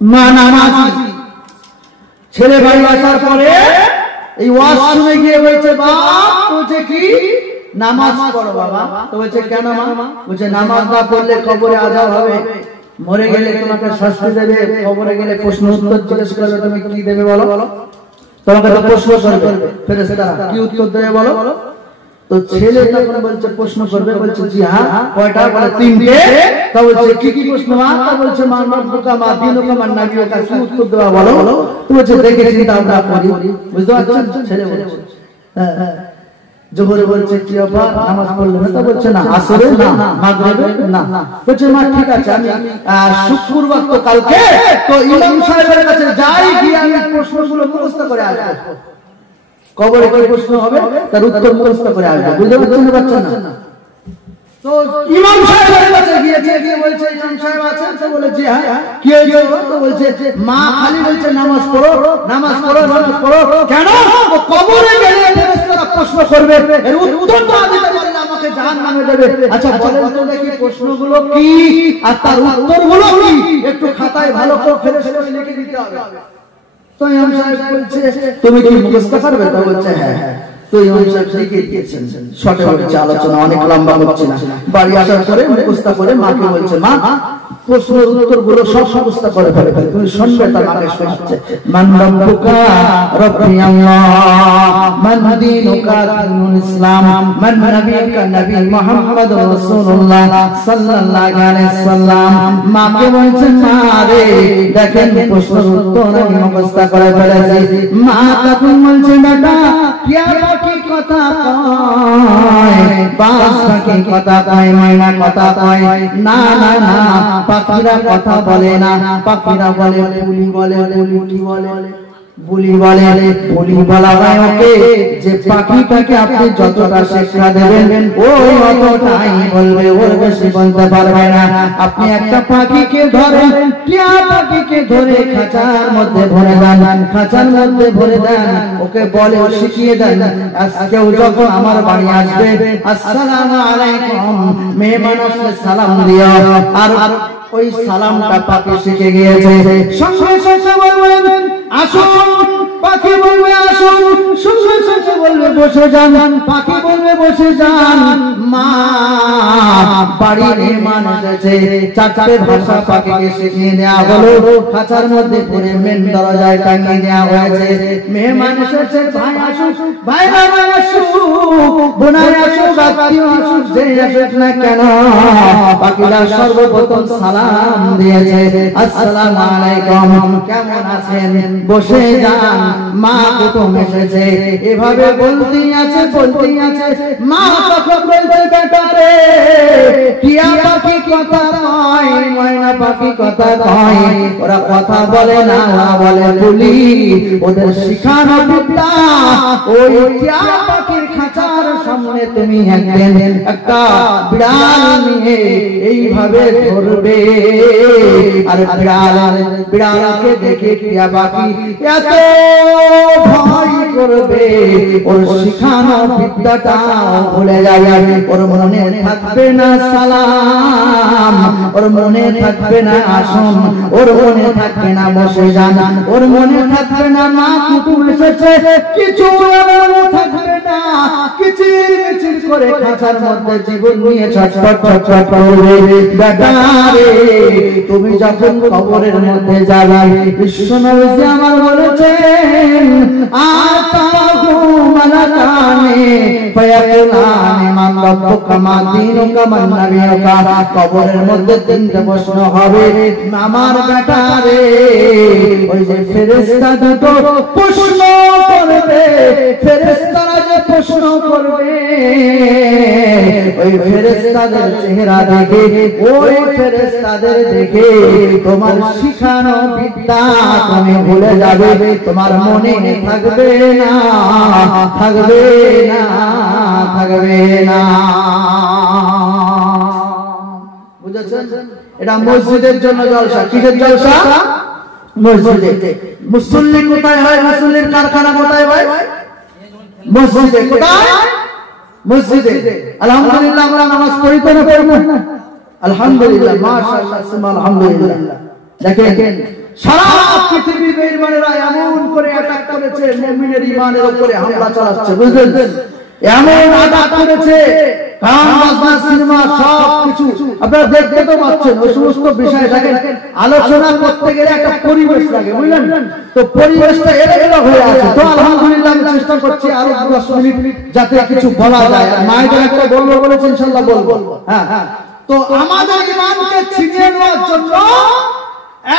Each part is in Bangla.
মা নামাজি। ছেলে বাড়ি আসার পরে এই ওয়াজ শুনে গিয়ে বলছে, বাপ বলছে কি নামাজ পড়ো বাবা। তো বলছে কেন মা? বলছে নামাজ না পড়লে কবরে আযাব হবে, মরে গেলে তোমাকে শাস্তি দেবে, কবরে গেলে প্রশ্ন উত্তর জিজ্ঞেস করবে, তুমি কি দেবে বলো? তোমাকে তো প্রশ্ন করবে ফেরেশতারা, কি উত্তর দেবে বলো? তো ছেলে তখন বলছে প্রশ্ন করবে, বলছে জি হ্যাঁ। কয়টা? বলে তিনটে। তা বলছে কি কি প্রশ্ন মা? তা বলছে মা রব্বুকা মা দীনুকা মা নবিয়ুকা, কি উত্তর দেওয়া বলো? তো বলছে দেখে চিন্তা আমরা করি। বুঝতে পারছেন? ছেলে বলছে হ্যাঁ। জোহরে বলছে কি বাবা নামাজ পড়লে না? তা বলছে না। আসরে না, মাগরিবে না। বলছে মা ঠিক আছে, আমি শুক্রবার তো কালকে তো ইমাম সাহেবের কাছে যাই, গিয়ে আমি প্রশ্নগুলো মুখস্থ করে আসবো। কবরে কি প্রশ্ন হবে তার উত্তর মুখস্থ করে আসবে। বুঝতে পারছেন না? তো ইমাম সাহেবের কাছে গিয়েছে, গিয়ে বলছে ইমাম সাহেব আছেন? তো বলে জি হ্যাঁ। কি হয়েছে? তো বলছে মা খালি বলছে নামাজ পড়ো নামাজ পড়ো নামাজ পড়ো। কেন? ও কবরে গেলে ফেরেশতারা প্রশ্ন করবে, এর উত্তর না দিতে পারলে আমাকে জাহান্নামে দেবে। আচ্ছা বলেন তো দেখি প্রশ্নগুলো কি আর তার উত্তরগুলো কি, একটু খাতায় ভালো করে ফেরেশতারা লিখে দিতে হবে। তো ইমাম সাহেব বলছে তুমি কি মুখস্থ করবে? তো বলছে হ্যাঁ। তো ইমাম সাহেব লিখে দিয়েছেন। শর্টে হচ্ছে আলোচনা, অনেক লম্বা হচ্ছে না। বাড়ি আসার পরে মুখস্থ করে মাকে বলছে মা প্রশ্নের উত্তরগুলো সব মুখস্থ করে ফেলে, তুমি শুনবে। তার মাকে শোনাচ্ছে মান রব্বুকা রব্বি আল্লাহ, মান দীনুকা দীনুল ইসলাম, মান নবিয়ুকা নবী মুহাম্মদুর রাসূলুল্লাহ সাল্লাল্লাহু আলাইহি ওয়াসাল্লাম। মাকে বলছে মা রে দেখেন প্রশ্নের উত্তর আমি মুখস্থ করে ফেলেছি। মা তখন বলছে বেটা কিয়া বাকি কথা কয়, বাস বাকি কথা কয়, ময়না কথা কয় না না না, পাখিরা কথা বলে না, পাখিরা বলে বুলি বলে, বুলি কি বলে? বুলি বলে। বুলি বলা হয় ওকে যে পাখিটাকে আপনি যতটা শিক্ষা দেবেন ওই অতটাই বলবে, ওর বেশি বলতে পারবে না। আপনি একটা পাখিকে ধরেন, টিয়া পাখিকে ধরে খাঁচার মধ্যে ভরে দেন, খাঁচার মধ্যে ভরে দেন, ওকে বলে ও শিখিয়ে দেন কেউ যখন আমার বাড়ি আসবে আসসালামু আলাইকুম, মেহমান আসলে সালাম দিও। আর ওই সালামটা পাখি শিখে গিয়েছে। সঙ্গে সঙ্গে বলবেন আসুন, পাখি বলবে আসুন, সঙ্গে সঙ্গে বলবে বসে যান, পাখি বলবে বসে যান। মা বাড়ি মেহমান এসেছে, চারটে ভাষা পাখিকে শিখিয়ে দেওয়া হলো, খাঁচার মধ্যে পুরে মেন দরজায় টাঙিয়ে দেওয়া হয়েছে। মেহমান এসেছে, ভাই আসুন, ভাই আসুন, বোনাই আসুন, আত্মীয় আসুন, যে আসুক না কেন পাখিরা সর্বপ্রথম সালাম দিয়েছে আসসালামু আলাইকুম, কেমন আছেন, বসে যান, মা কুটুম এসেছে। এভাবে বলতেই আছে বলতেই আছে। মা তখন বলছে বেটা রে টিয়া পাখি কথা কয়, ময়না পাখি কথা কয়, ওরা কথা বলে না, ওরা বলে বুলি। ওদের শিখানো বিদ্যা ওই টিয়া পাখির খাঁচার সামনে তুমি একদিন একটা বিড়াল নিয়ে এইভাবে ধরবে, আর বিড়ালকে দেখে টিয়া পাখি এত ভয় করবে, ওর শিখানো বিদ্যাটা ভুলে যাবে, ওর মনে থাকবে না সালাম, ওর মনে থাকবে না আসুন, ওর মনে থাকবে না বসে যান, ওর মনে থাকবে না মা কুটুম এসেছে, কিছু মনে থাকবে না। কিচির মিচির করে খাঁচার মধ্যে জীবন নিয়ে ছটফট ছটফট করবে। বেটা রে তুমি যখন কবরের মধ্যে যাবে, বিশ্বনবী আমার বলেছেন আতাহু মালাকানে ফায়াকুলানে মান রব্বুকা মা দীনুকা মান নবিয়ুকা। কবরের মধ্যে তিনটা প্রশ্ন হবে আমার বেটা রে। ওই যে ফেরেশতা দুটো প্রশ্ন করবে, ফেরেশতারা যে প্রশ্ন করবে ওই ফেরেশতাদের চেহারা দেখে, ওই ফেরেশতাদের দেখে তোমার শিখানো বিদ্যা তুমি ভুলে যাবে, তোমার মনে থাকবে না, থাকবে না, থাকবে না। বুঝেছেন? এটা মসজিদের জন্য জলসা। কিসের জলসা? মসজিদে। মুসল্লি কোথায় হয়? মুসল্লির কারখানা কোথায় হয়? মসজিদে। কোথায়? মসজিদে। আলহামদুলিল্লাহ আমরা নামাজ পড়ি না? আলহামদুলিল্লাহ, মাশাআল্লাহ, সুবহানাল্লাহ, আলহামদুলিল্লাহ। দেখেন সারা পৃথিবীর বেঈমানেরা এমন করে অ্যাটাক করেছে, মুমিনের ঈমানের উপরে হামলা চালাচ্ছে, বুঝলেন? এমন অ্যাটাক করেছে, গান বাজনা সিনেমা সবকিছু আপনারা দেখতে তো পাচ্ছেন। ওই সমস্ত বিষয় দেখেন, আলোচনা করতে গেলে একটা পরিবেশ লাগে, বুঝলেন? তো পরিবেশটা এলোমেলো হয়ে আছে। তো আলহামদুলিল্লাহ আমি চেষ্টা করছি আরো 10 মিনিট যাতে কিছু বলা যায়। আর মায়েদের একটা বলবো বলেছেন, ইনশাআল্লাহ বলবো। হ্যাঁ, তো আমাদের ঈমানকে ছিনিয়ে নেওয়ার জন্য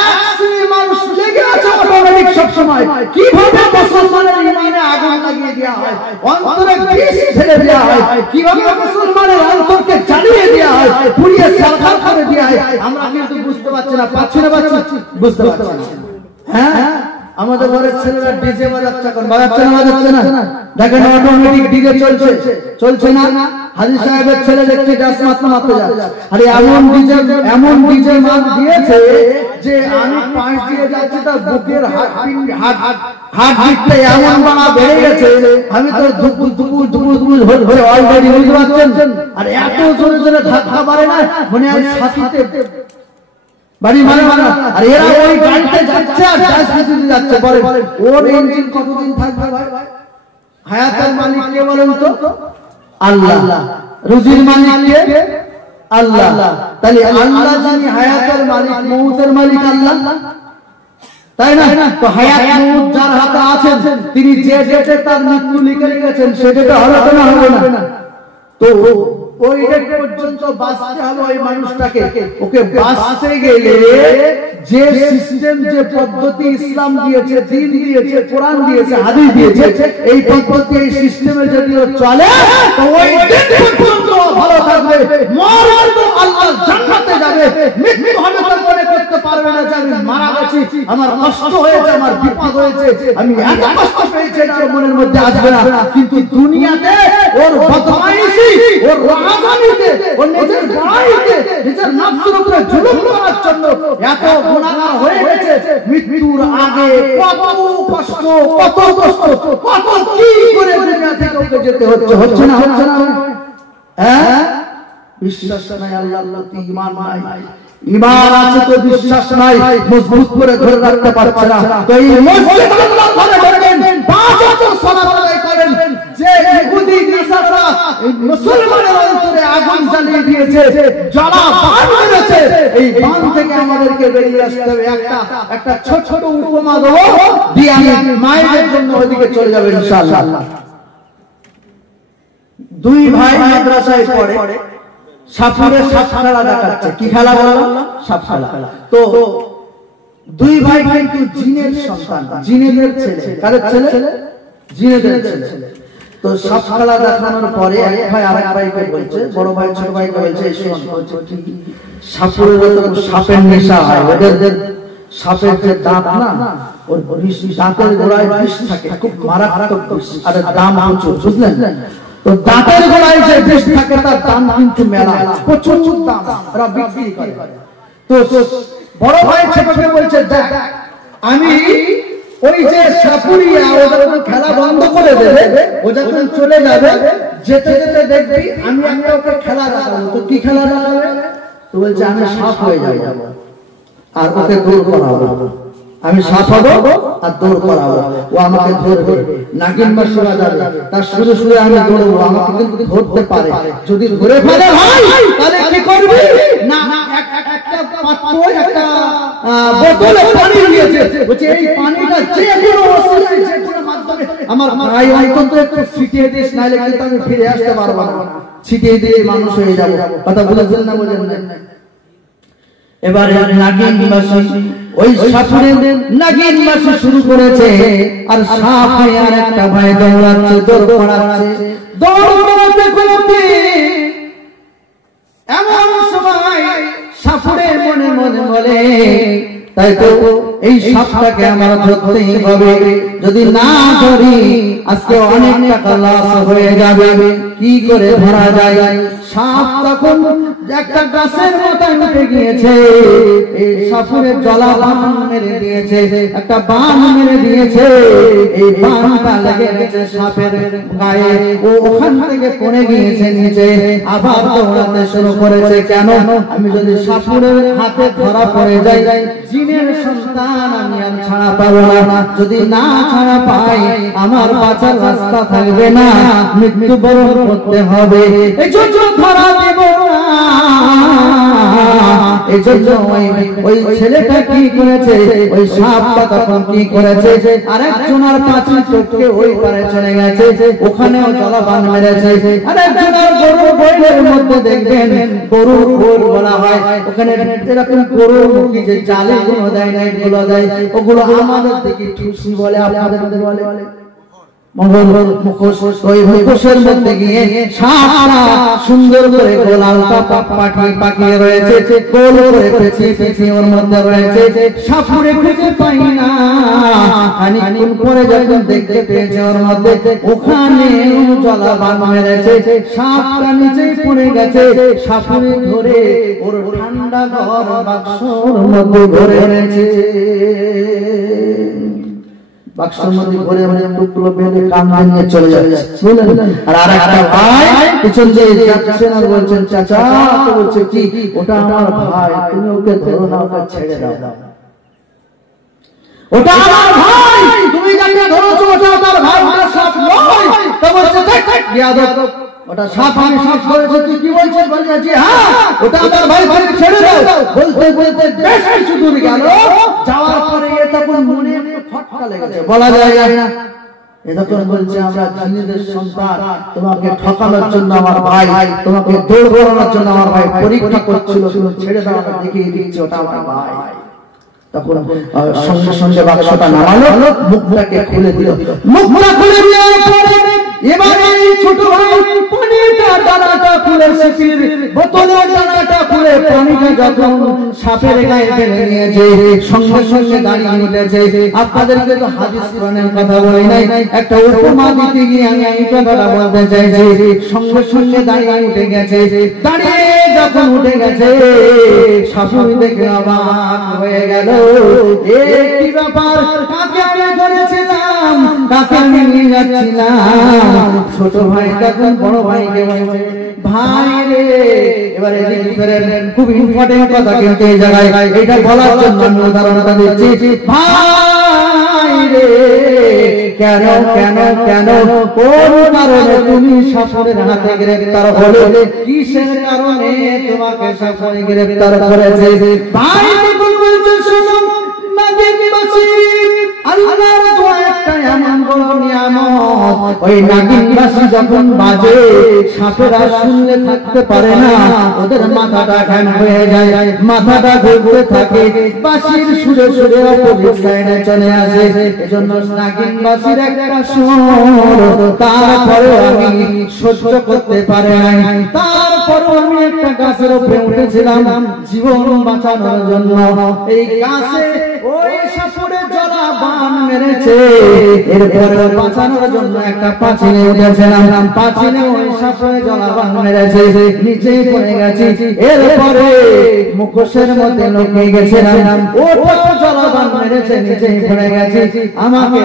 এক শ্রেণীর মানুষ লেগে আছে অটোমেটিক সব সময়। কিভাবে মুসলমানের ঈমানে আগুন লাগিয়ে দেওয়া হয়, অন্তরে বিষ ঢেলে দেওয়া হয়, কিভাবে মুসলমানের অন্তরকে জ্বালিয়ে দেওয়া হয়, পুড়িয়ে ছারখার করে দেওয়া হয়, আমরা কিন্তু বুঝতে পারছি না। বুঝতে পারছি না। হ্যাঁ, আমাদের ঘরের ছেলেরা ডিজে বাজাচ্ছে, এখন বাজাচ্ছে না? দেখেন অটোমেটিক ডিজে চলছে না? হাজী সাহেবের ছেলে দেখছি ডাস মারতে যাচ্ছে। আরে এমন ডিজে মার দিয়েছে যে আমি পাশ দিয়ে যাচ্ছি, তার বুকের হার্ট বিটটা এমন বাড়া বেড়ে গেছে, আমি তো দুপুর হয়ে অলরেডি বুঝতে পারছেন। আর এত জোরে ধাক্কা মারে না, মনে হয় সাথীতে বাড়ি মানে। আর এরা ওই গাড়িতে যাচ্ছে আর ডাস দিতে যাচ্ছে। বলে ওর ইঞ্জিন কতদিন থাকবে ভাই? হায়াতের মালিক কে বলেন তো? আল্লাহ। রুজির মালিক কে? আল্লাহ। তাহলে আল্লাহ যিনি হায়াতের মালিক, মউতের মালিক আল্লাহ, তাই না? তো হায়াত মউত যার হাতে আছেন, তিনি যে ডেটে তার মৃত্যু লিখে রেখেছেন সে ডেটে হবে না? তো ওই ডেট পর্যন্ত বাঁচতে হবে ওই মানুষটাকে। ওকে বাঁচতে গেলে যে সিস্টেম, যে পদ্ধতি ইসলাম দিয়েছে, দ্বীন দিয়েছে, কোরআন দিয়েছে, হাদিস দিয়েছে, এই পদ্ধতি এই সিস্টেমে যদি চলে তো ওই ডেট পর্যন্ত ভালো থাকবে। মরার তো আল্লাহর জান্নাতে যাবে। মৃত্যু হবে তো মনে করতে পারবে না যে আমি মারা গেছি, আমার কষ্ট হয়েছে, আমার বিপদ হয়েছে, আমি এত কষ্ট পেয়েছি, এটা মনের মধ্যে আসবে না। কিন্তু দুনিয়াতে ওর বদমাইশি, ওর রাগানিতে, ওর নিজের বড়াইতে, নিজের নফসের উপরে জুলুম করার জন্য এত গুনাহগার হয়ে গেছে। মৃত্যুর আগে কত কষ্ট, কত কি করে দুনিয়া থেকে ওকে যেতে হচ্ছে না? হ্যাঁ, বিশ্বাস নাই আল্লাহর প্রতি, ঈমান নাই। ঈমান আছে তো বিশ্বাস নাই, মজবুত করে ধরে রাখতে পারছে না। তো এই মসজিদ আল্লাহর ঘরে ঢোকেন, 5 ওয়াক্ত সালাত আদায় করেন। যে ইহুদি নাসারা এই মুসলমানের অন্তরে আগুন জ্বালিয়ে দিয়েছে, জ্বালা বান মেরেছে, এই বান থেকে আমাদেরকে বেরিয়ে আসতে হবে। একটা ছোট উপমা দেবো, দিয়ে আমি মায়ের জন্য ওইদিকে চলে যাবে ইনশাআল্লাহ। 2 ভাই মাদ্রাসায় পড়ে, সাপুরে সাপ খেলা দেখাচ্ছে। কি খেলা বললাম? সাপ খেলা। তো 2 ভাই কিন্তু জিনের সন্তান, জিনেদের ছেলে। কাদের ছেলে? জিনেদের ছেলে। তো সাপ খেলা দেখানোর পরে এক ভাই আরেক ভাইকে বলছে, বড় ভাই ছোট ভাইকে বলছে, সাপের নেশা হয়, ওদের সাপের যে দাঁত না, ওর দাঁতের গোড়ায় বিষ থাকে, খুব মারাত্মক বিষ, আর দাম প্রচুর, বুঝলেন? তো দাঁতের গোড়ায় যে বিষ থাকে তার দাম কিন্তু মেলা, প্রচুর দাম, ওরা বিক্রি করে। তো বড় ভাই ছোটকে বলছে, দেখ আমি ওই যে সাপুরিয়া, ও যখন খেলা বন্ধ করে দেবে, ও যখন চলে যাবে, যেতে দেখবি আমি একটা ওকে খেলা দেখাবো। তো কি খেলা দেখাবে? তো বলছে আমি সাপ হয়ে যাবো আর ওকে দৌড় করাবো। আমি সাপ হবো আর দৌড় করাবো, ও আমাকে ধরবে, নাগিন বা শোনা যাবে, তার শুরু আমি দৌড়বো, আমাকে কিন্তু ধরতে পারে। যদি ধরে ফেলে ভাই তাহলে কি করবি? না, একটা বোতলে পানি দিয়েছে, বলছে এই পানিটা যে কোনো অবস্থায়, যে কোনো মাধ্যমে আমার ভাই অন্তত একটু ছিটিয়ে দিস, নাহলে কিন্তু আমি ফিরে আসতে পারবো না। ছিটিয়ে দিয়ে মানুষ হয়ে যাবো। কথা বুঝেছেন না? বলেন না? এবারে নাগিন বাসি, ওই সাপুরে নাগিন বাসি শুরু করেছে, আর সাপে আর একটা ভাই দৌড়াচ্ছে, দৌড় করাচ্ছে। এমন সময় সাপুরে মনে বলে, তাই তো এই সাপটাকে আমার ধরতেই হবে, যদি না ধরি আজকে অনেক টাকা লস হয়ে যাবে। কি করে ধরা যায়? সাপ তখন একটা গাছের মাথায় উঠে গিয়েছে, এই সাপুরের জলাবান মেরে দিয়েছে, একটা বান মেরে দিয়েছে, এই বানটা লেগে গেছে সাপের গায়ে, ও ওখান থেকে পড়ে গিয়েছে নিচে, আবার দৌড়াতে শুরু করেছে। কেন? আমি যদি সাপুরের হাতে ধরা পড়ে যাই, জিনের সন্তান আমি আর ছাড়া পাবো না, যদি না ছাড়া পাই আমার বাঁচার রাস্তা থাকবে না, মৃত্যুবরণ করতে হবে, এজন্য ধরা দেব না। এজন্য ওই ছেলেটা কি করেছে, ওই সাপটা তখন কি করেছে, আরেকজনের পাঁচি চোখকে ওই পারে চলে গেছে, ওখানেও জলাবান মেরেছে। আরেকজনের গরুর বইয়ের মধ্যে দেখবেন গরুর গোল বলা হয়, ওখানে এরকম গরুর মুখী যে জালে গুলো দেয় না, এগুলো দেয়, ওগুলো আমাদের দিকে ঠুসি বলে, আপনাদের বলে মুখোশের মধ্যে গিয়ে সারা সুন্দর করে গোলালটা পাকিয়ে রয়েছে, গোল করে পেঁচিয়ে ওর মধ্যে রয়েছে, সাপুরে খুঁজে পাই না। খানিকক্ষণ পরে যখন দেখতে পেয়েছে ওর মধ্যে ওখানে জলাবান মেরেছে, সাপটা নিচেই পড়ে গেছে, সাপুরে ধরে ওর ঠান্ডা ঘর বাক্সর মধ্যে ধরে রয়েছে। বাক্সের মধ্যে ঘরে ঘরে টুকরো বেঁধে কামড়ে নিয়ে চলে যাচ্ছে, বুঝলেন? আর আরেকটা ভাই পিছন দিয়ে যাচ্ছেন আর বলছেন, চাচা, তো বলছে কি, ওটা আমার ভাই, তুমি ওকে ধরো না, ওকে ছেড়ে দাও, ওটা আমার ভাই, তুমি যাকে ধরেছো ওটা আমার ভাই, ওটা সাপ নয়। তো বলছে, বিয়াদব, ওটা সাপ, আমি সাপ ধরেছি, তুই কি বলছিস? বলছে, হ্যাঁ ওটা আমার ভাই, তুমি ছেড়ে দাও। বলতে বলতে বেশ কিছু দূর গেল, যাওয়ার পরে এ তখন মনে ফটকা লেগেছে, বলা যায় না। এতক্ষণ বলছে, আমরা জিনেদের সন্তান, তোমাকে ঠকানোর জন্য আমার ভাই, তোমাকে দৌড় করানোর জন্য আমার ভাই পরীক্ষা করছিল, ছেড়ে দাও, আমি দেখিয়ে দিচ্ছি ওটা আমার ভাই। তখন সঙ্গে সঙ্গে বাক্সটা নামালো, মুখটাকে খুলে দিল, মুখটা খুলে দেওয়ার পরে এবারে ছোট ভাই পানিটা ডালাটা খুলে, শিশির বোতলের ডালাটা খুলে পানিটা যখন সাপের গায়ে ফেলে নিয়েছে, সঙ্গে সঙ্গে দাঁড়িয়ে উঠেছে। আপনাদেরকে তো হাদিস কোরআনের কথা বলি নাই, একটা উপমা দিতে গিয়ে আমি এই কথাটা বলতে চাইছি। সঙ্গে সঙ্গে দাঁড়িয়ে উঠে গেছে, দাঁড়িয়ে যখন উঠে গেছে, শাশুড়ি দেখে অবাক হয়ে গেল, কি ব্যাপার, কাকে আমি ধরেছিলাম, কাকে আমি নিয়ে যাচ্ছিলাম। ছোট ভাই তখন বড় ভাইকে বলছে, ভাই রে, এবারে খুব ইম্পর্টেন্ট কথা, কিন্তু এই জায়গায় এটা বলার জন্য আমি উদাহরণটা দিচ্ছি। ভাই রে, কেন কেন কেন, কোন কারণে তুমি সাপুরের হাতে গ্রেফতার হলে, কিসের কারণে তোমাকে সাপুরে গ্রেফতার করেছে? ভাই তখন বলছে, শোনো, আল্লাহর দোয়া একটা এমন বড় নিয়ামত, ওই নাগিনবাসী যখন বাজে, সাপেরা শুনলে থাকতে পারে না, ওদের মাথাটা ঘ্যান হয়ে যায়, মাথাটা ঘুরতে থাকে, বাঁশির সুরে সুরে অপোজিট সাইডে চলে আসে। এজন্য নাগিনবাসীর একটা সুর, তারপরেও আমি সহ্য করতে পারে নাই, তারপরেও আমি একটা গাছের উপরে উঠেছিলাম জীবন বাঁচানোর জন্য। এই গাছে ওই সাপুরে জলাবান মেরেছে, এরপরে বাঁচানোর জন্য একটা পাঁচিলে উঠেছিলাম, পাঁচিলে ওই সাপুরে জলাবান মেরেছে, নিচে পড়ে গেছি, এরপরে মুখোশের মধ্যে লুকিয়ে গেছিলাম, ওটাও জলাবান মেরেছে, নিচে পড়ে গেছি। আমাকে